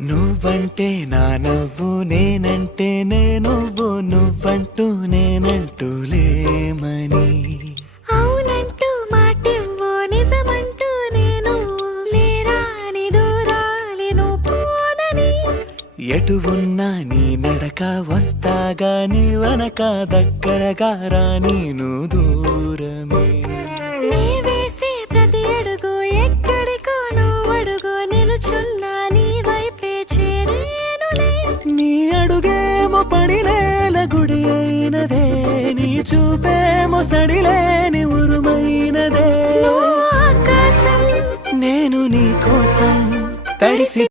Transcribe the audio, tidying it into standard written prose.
నువ్వంటే నా నవ్వు నేనంటే నువ్వు నువ్వంటూ నేనంటూ లేమని అవునంటూ మాటివ్వు నిజమంటూ నేను లేరాని దూరాలి నువ్వు పోనని ఎటు ఉన్నా నీ నడక వస్తాగా నీ వనక దగ్గరగా రాని నువ్వు దూరమే నీ వేసే ప్రతి అడుగు ఎక్కడికో నువ్వు అడుగు నిలుచున్నా నీ వైపే చేరేనులే నీ అడుగేమో పడిలేల గుడి అయినదే నీ చూపేమో సడిలేని ఉరుమైనదే నువ్వు ఆకాశం నేను నీ కోసం తడిసి